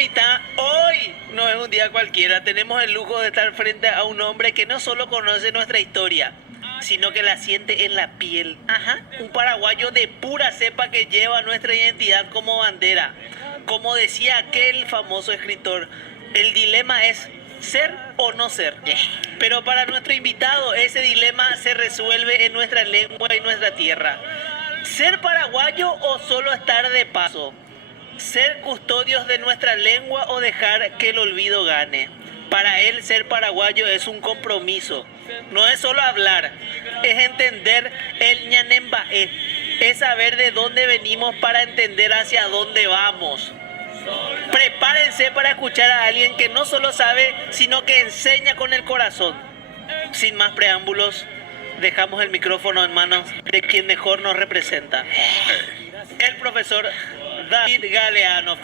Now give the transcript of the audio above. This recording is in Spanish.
Mitad, hoy no es un día cualquiera. Tenemos el lujo de estar frente a un hombre que no solo conoce nuestra historia, sino que la siente en la piel. Ajá. Un paraguayo de pura cepa que lleva nuestra identidad como bandera. Como decía aquel famoso escritor, el dilema es ser o no ser. Pero para nuestro invitado ese dilema se resuelve en nuestra lengua y nuestra tierra. ¿Ser paraguayo o solo estar de paso? ¿Ser custodios de nuestra lengua o dejar que el olvido gane? Para él ser paraguayo es un compromiso. No es solo hablar, es entender el ñanembaé. Es saber de dónde venimos para entender hacia dónde vamos. Prepárense para escuchar a alguien que no solo sabe, sino que enseña con el corazón. Sin más preámbulos, dejamos el micrófono en manos de quien mejor nos representa. El profesor David Galeano.